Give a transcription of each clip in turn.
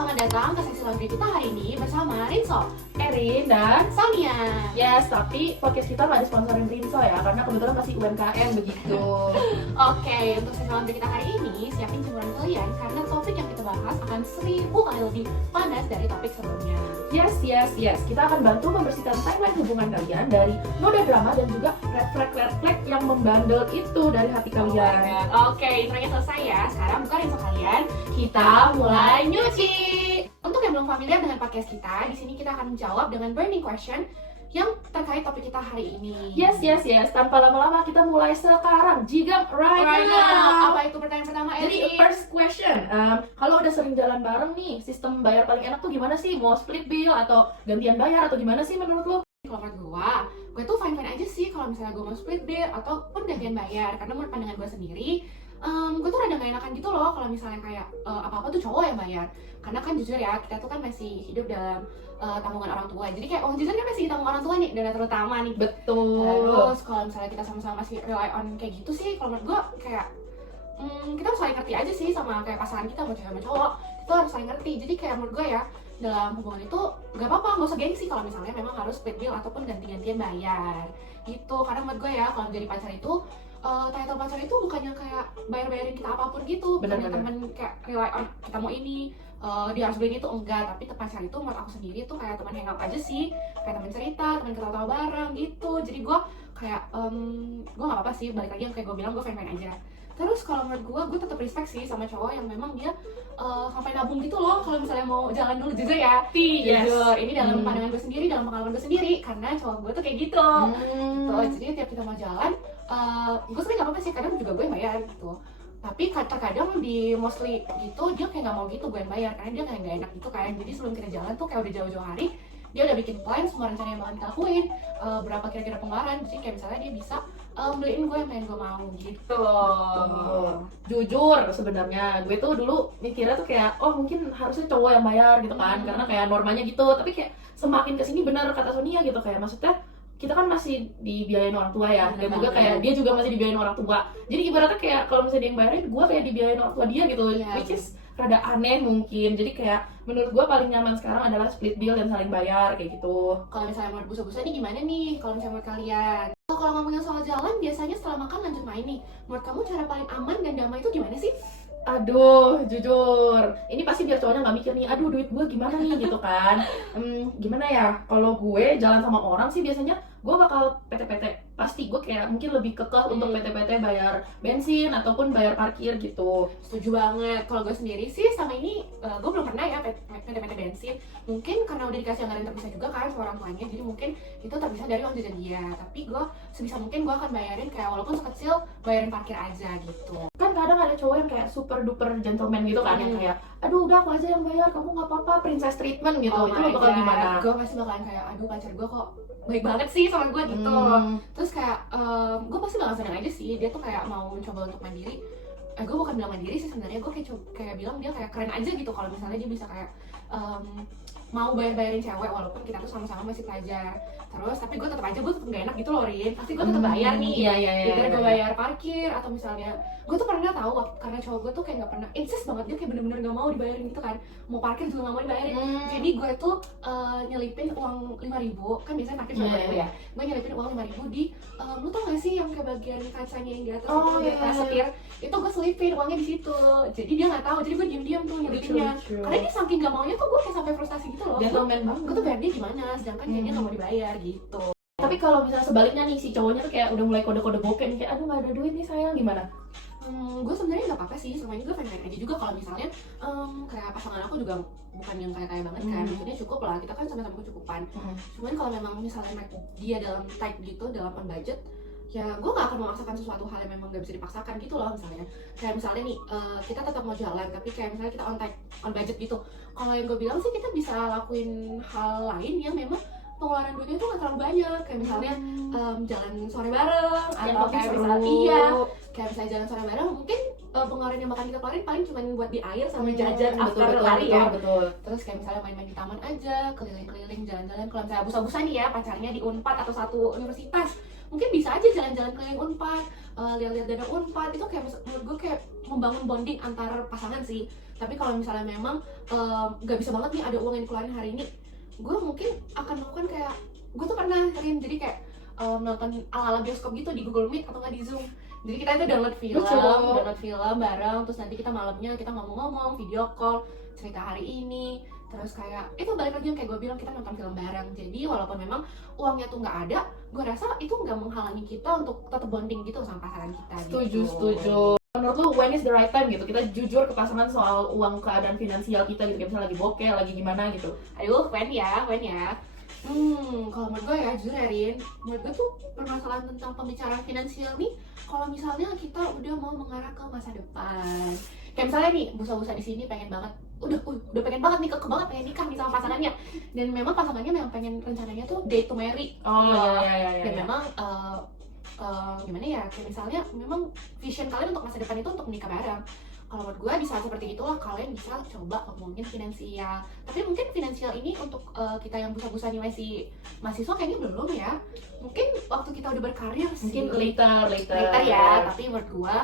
selamat datang ke sesi laundry kita hari ini bersama Rinso, Erin dan Sonia. Yes, tapi podcast kita nggak disponsorin Rinso ya, karena kebetulan masih UMKM begitu. Oke, untuk sesi laundry kita hari ini, siapin jemuran kalian karena topik yang kita bahas akan 1000 kali lebih panas dari topik sebelumnya. Yes. Kita akan bantu membersihkan timeline hubungan kalian dari noda drama dan juga red flag yang membandel itu dari hati kalian. Oke, intronya selesai ya. Sekarang buka Rinso kalian, kita mulai nyuci. Untuk yang belum familiar dengan podcast kita, di sini kita akan menjawab dengan burning question yang terkait topik kita hari ini. Yes. Tanpa lama-lama kita mulai sekarang. Jigam right now. Apa itu pertanyaan pertama, Jadi Erin? first question, kalau udah sering jalan bareng nih, sistem bayar paling enak tuh gimana sih? Mau split bill atau gantian bayar atau gimana sih menurut lo? Kalau menurut gue tuh fine aja sih kalau misalnya gue mau split bill ataupun gantian bayar. Karena menurut pandangan gue sendiri, gue tuh rada gak enakan gitu loh kalau misalnya kayak apa-apa tuh cowok yang bayar. Karena kan jujur ya, kita tuh kan masih hidup dalam tanggungan orang tua. Jadi kayak uang jajan kan masih ditanggung orang tua nih, dana terutama nih. Betul. Terus kalau misalnya kita sama-sama masih rely on kayak gitu sih, kalau menurut gue kayak kita harus saling ngerti aja sih sama kayak pasangan kita, mau cewek sama cowok, itu harus saling ngerti. Jadi kayak menurut gue ya, dalam hubungan itu gak apa-apa, gak usah gengsi kalau misalnya memang harus split bill ataupun ganti-gantian bayar gitu. Karena menurut gue ya, kalau jadi pacar itu title pacar itu bukannya kayak bayar-bayarin kita apapun gitu. Bukannya temen kayak rely on kita mau ini, dia harus beliin itu, enggak. Tapi pacar itu menurut aku sendiri tuh kayak teman hangout aja sih, kayak teman cerita, teman ketawa-tawa bareng gitu. Jadi gue kayak gue gak apa-apa sih, balik lagi yang kayak gue bilang, gue fine-fine aja. Terus kalau menurut gue tetap respect sih sama cowok yang memang dia sampai nabung gitu loh kalau misalnya mau jalan dulu. Jujur ya, jujur ini dalam pandangan gue sendiri, dalam pengalaman gue sendiri, karena cowok gue tuh kayak gitu. Jadi tiap kita mau jalan, gue sebenernya gak apa-apa sih, kadang juga gue yang bayar gitu. Tapi terkadang di mostly gitu dia kayak gak mau gitu gue yang bayar, karena dia kayak gak enak gitu kan. Jadi sebelum kita jalan tuh kayak udah jauh-jauh hari dia udah bikin plan semua rencana yang bakal kita lakuin, berapa kira-kira pengeluaran. Jadi kayak misalnya dia bisa beliin gue yang pengen gue mau gitu loh. Jujur sebenarnya gue tuh dulu mikirnya tuh kayak mungkin harusnya cowok yang bayar gitu kan, karena kayak normanya gitu. Tapi kayak semakin kesini benar kata Sonia gitu, kayak maksudnya kita kan masih dibiayain orang tua ya, dan juga kayak dia juga masih dibiayain orang tua. Jadi ibaratnya kayak kalau misalnya dia yang bayarin, gue kayak dibiayain orang tua dia gitu, which is rada aneh mungkin. Jadi kayak menurut gue paling nyaman sekarang adalah split bill dan saling bayar kayak gitu. Kalau misalnya menurut busa-busa nih gimana nih kalau misalnya menurut kalian? Kalau ngomongin soal jalan, biasanya setelah makan lanjut main nih, menurut kamu cara paling aman dan damai itu gimana sih? Aduh, jujur, ini pasti biar cowoknya nggak mikir nih, aduh duit gue gimana nih gitu kan. Gimana ya, kalau gue jalan sama orang sih biasanya gue bakal PT-PT. Pasti gue kayak mungkin lebih kekeh untuk PT-PT bayar bensin ataupun bayar parkir gitu. Setuju banget. Kalau gue sendiri sih sama ini, gue belum pernah ya PT-PT bensin. Mungkin karena udah dikasih anggaran terpisah juga kan sama orang tuanya, jadi mungkin itu terpisah dari uang jajan dia. Tapi gue sebisa mungkin gue akan bayarin kayak walaupun sekecil, bayarin parkir aja gitu. Kan kadang ada cowok yang kayak super duper gentleman gitu kan, yang kayak aduh udah aku aja yang bayar, kamu nggak apa-apa, princess treatment gitu. Itu lo bakal gimana? Gue pasti bakalan kayak aduh pacar gue kok baik banget sih sama gue gitu. Terus kayak gue pasti bakal seneng aja sih, dia tuh kayak mau coba untuk mandiri. Gue bukan bilang mandiri sih sebenarnya, gue kayak bilang dia kayak keren aja gitu kalau misalnya dia bisa kayak mau bayarin cewek walaupun kita tuh sama-sama masih pelajar. Terus tapi gue tetap gak enak gitu loh, Rin. Pasti gue tetap bayar nih. Either gue bayar parkir atau misalnya gue tuh pernah tahu karena cowok gue tuh kayak nggak pernah insist banget, dia kayak bener-bener nggak mau dibayarin gitu kan. Mau parkir juga nggak mau dibayarin. Jadi gue tuh nyelipin uang 5.000, kan biasanya parkir cuma ya. Gue nyelipin uang 5.000 di lu tau gak sih yang kayak bagian kacanya yang di atas itu di atas setir, itu gue selipin uangnya di situ. Jadi dia nggak tahu, jadi gue diam-diam tuh nyelipinnya. Karena dia saking nggak maunya tuh gue kayak sampai frustasi gitu loh. Gentleman banget. Gue tuh bayar dia gimana, sedangkan dia nggak mau dibayar gitu. Tapi kalau misalnya sebaliknya nih, si cowoknya tuh kayak udah mulai kode-kode bokeh nih, kayak aduh nggak ada duit nih sayang, gimana? Gue sebenarnya nggak apa-apa sih, sama ini gue fine-fine aja juga kalau misalnya kayak pasangan aku juga bukan yang kaya-kaya banget kan, maksudnya cukup lah, kita kan sama-sama kecukupan. Cuman kalau memang misalnya dia dalam tight gitu, dalam on budget, ya gue gak akan memaksakan sesuatu hal yang memang gak bisa dipaksakan gitu loh. Misalnya kayak misalnya nih kita tetap mau jalan tapi kayak misalnya kita on budget gitu, kalau yang gue bilang sih kita bisa lakuin hal lain yang memang pengeluaran duitnya tuh gak terlalu banyak, kayak misalnya jalan sore bareng atau kayak misalnya kayak misalnya jalan sore bareng, mungkin pengeluaran yang bakal kita keluarin paling cuma buat di air sama jajan after lari ya. Terus kayak misalnya main-main di taman aja, keliling-keliling, jalan-jalan. Kalau misalnya busa-busa nih ya, pacarnya di Unpad atau satu universitas, mungkin bisa aja jalan-jalan keliling Unpad, lihat-lihat danau Unpad. Itu kayak menurut gue kayak membangun bonding antar pasangan sih. Tapi kalau misalnya memang nggak bisa banget nih ada uang yang dikeluarin hari ini, gue mungkin akan melakukan kayak, gue tuh pernah Rin, jadi kayak nonton ala-ala bioskop gitu di Google Meet atau nggak di Zoom. Jadi kita itu download film bareng, terus nanti kita malamnya kita ngomong-ngomong, video call, cerita hari ini, terus kayak itu balik lagi yang kayak gue bilang, kita nonton film bareng. Jadi walaupun memang uangnya tuh nggak ada, gue rasa itu nggak menghalangi kita untuk tetap bonding gitu sama pasangan kita. Setuju. Menurut lu when is the right time gitu kita jujur ke pasangan soal uang, keadaan finansial kita gitu, kayak misalnya lagi bokeh, lagi gimana gitu? Aduh, when ya. Kalau menurut gue ya, jujur ya Rin, menurut gue tuh permasalahan tentang pembicaraan finansial nih, kalau misalnya kita udah mau mengarah ke masa depan. Kayak misalnya nih, busa-busa di sini pengen banget, udah pengen banget nih, keke banget pengen nikah nih sama pasangannya. Dan memang pasangannya memang pengen rencananya tuh date to marry. Dan memang gimana ya, kayak misalnya memang vision kalian untuk masa depan itu untuk menikah bareng. Kalau menurut gue di saat seperti itulah kalian bisa coba ngomongin finansial. Tapi mungkin finansial ini untuk kita yang busa-busa nih masih mahasiswa kayaknya belum ya. Mungkin waktu kita udah berkarir sih. Mungkin later ya. Tapi menurut gue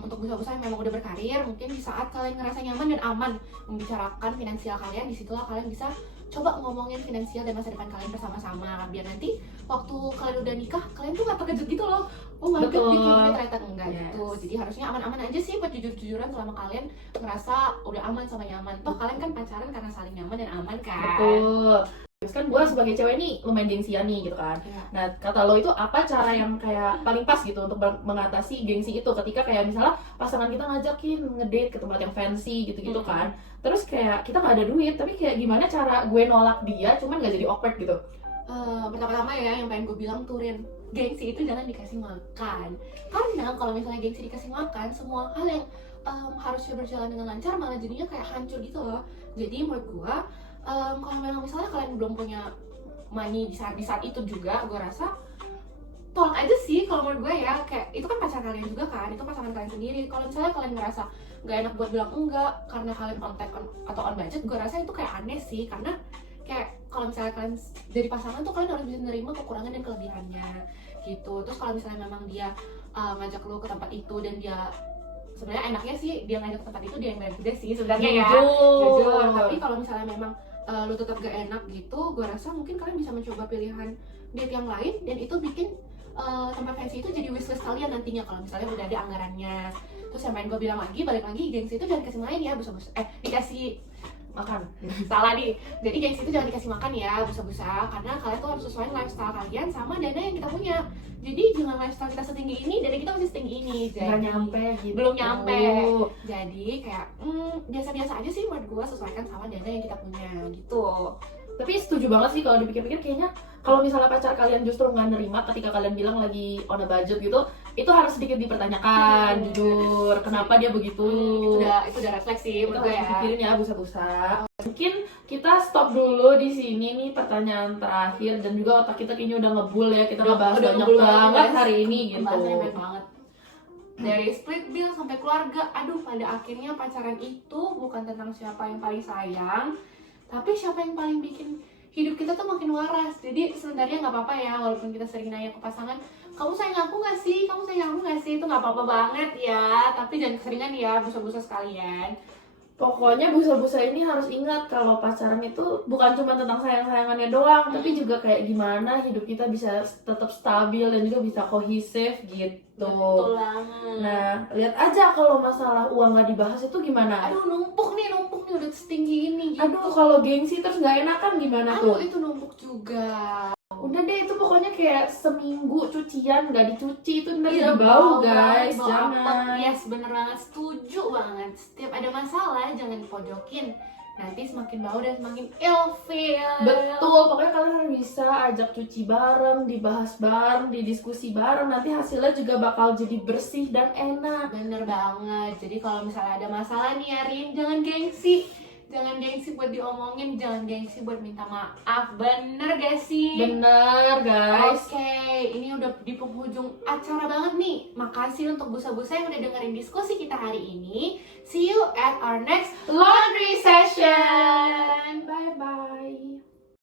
untuk busa-busa yang memang udah berkarir, mungkin di saat kalian ngerasa nyaman dan aman membicarakan finansial kalian, disitulah kalian bisa coba ngomongin finansial dan masa depan kalian bersama-sama. Biar nanti waktu kalian udah nikah, kalian tuh gak terkejut gitu loh. Oh my god, dia kayak gini ternyata enggak gitu. Jadi harusnya aman-aman aja sih buat jujur-jujuran selama kalian ngerasa udah aman sama nyaman. Toh kalian kan pacaran karena saling nyaman dan aman kan. Betul. Terus kan gue sebagai cewek nih lumayan gengsian nih gitu kan. Nah kata lo itu apa cara yang kayak paling pas gitu untuk mengatasi gengsi itu ketika kayak misalnya pasangan kita ngajakin ngedate ke tempat yang fancy gitu-gitu kan. Terus kayak kita gak ada duit, tapi kayak gimana cara gue nolak dia cuman gak jadi awkward gitu? Pertama-tama ya yang pengen gue bilang tuh Rin, gengsi itu jangan dikasih makan. Karena kalau misalnya gengsi dikasih makan, semua hal yang harusnya berjalan dengan lancar malah jadinya kayak hancur gitu loh. Jadi menurut gue kalau memang misalnya kalian belum punya money di saat itu juga, gue rasa tolak aja sih kalau menurut gue ya. Kayak itu kan pacar kalian juga kan, itu pasangan kalian sendiri. Kalau misalnya kalian ngerasa gak enak buat bilang enggak karena kalian on time atau on budget, gue rasa itu kayak aneh sih. Karena kayak kalau misalnya kalian jadi pasangan tuh kalian harus bisa menerima kekurangan dan kelebihannya gitu. Terus kalau misalnya memang dia ngajak lo ke tempat itu dan dia sebenarnya enaknya sih dia ngajak ke tempat itu, dia yang bayar juga sih sebenarnya ya, jujur. Tapi kalau misalnya memang lo tetap gak enak gitu, gue rasa mungkin kalian bisa mencoba pilihan date yang lain, dan itu bikin tempat fancy itu jadi wishlist kalian nantinya kalau misalnya udah ada anggarannya. Terus yang main gue bilang lagi, balik lagi, gengsi itu jangan dikasih main ya, dikasih makan. Salah nih. Jadi gengsi itu jangan dikasih makan ya, busa-busa, karena kalian tuh harus sesuaiin lifestyle kalian sama dana yang kita punya. Jadi jangan lifestyle kita setinggi ini, dana kita masih setinggi ini. Jadi nggak nyampe gitu. Belum nyampe. Jadi kayak biasa-biasa aja sih menurut gue, sesuaikan sama dana yang kita punya gitu. Tapi setuju banget sih kalau dipikir-pikir, kayaknya kalau misalnya pacar kalian justru nggak nerima ketika kalian bilang lagi on a budget gitu, itu harus sedikit dipertanyakan, jujur, kenapa dia begitu. Itu udah refleksi menurut gue ya. Dipikirin ya busa-busa. Mungkin kita stop dulu di sini nih pertanyaan terakhir, dan juga otak kita kayaknya udah ngebul ya, kita ngebahas banyak banget hari ini gitu. Bahasanya banyak banget. Dari split bill sampai keluarga, aduh pada akhirnya pacaran itu bukan tentang siapa yang paling sayang, tapi siapa yang paling bikin hidup kita tuh makin waras. Jadi sebenarnya nggak apa-apa ya, walaupun kita sering nanya ke pasangan, kamu sayang aku nggak sih, kamu sayang aku nggak sih, itu nggak apa-apa banget ya. Tapi jangan keseringan ya, busa-busa sekalian. Pokoknya busa-busa ini harus ingat kalau pacaran itu bukan cuma tentang sayang-sayangannya doang, tapi juga kayak gimana hidup kita bisa tetap stabil dan juga bisa kohesif gitu. Betul banget. Nah, lihat aja kalau masalah uang nggak dibahas itu gimana? Aduh, numpuk nih udah setinggi ini gitu. Aduh, kalau gengsi terus nggak enakan gimana tuh? Aduh, itu numpuk juga. Udah deh, itu pokoknya kayak seminggu cucian nggak dicuci itu nanti jadi bau guys, jangan. Yes, bener banget, setuju banget. Setiap ada masalah jangan dipojokin, nanti semakin bau dan semakin ilfeel. Betul, pokoknya kalian bisa ajak cuci bareng, dibahas bareng, didiskusi bareng, nanti hasilnya juga bakal jadi bersih dan enak. Bener banget. Jadi kalau misalnya ada masalah nih Arin, jangan gengsi buat diomongin, jangan gengsi buat minta maaf. Bener gak sih? Bener guys. Oke, ini udah di penghujung acara banget nih. Makasih untuk busa-busa yang udah dengerin diskusi kita hari ini. See you at our next laundry session. Bye bye.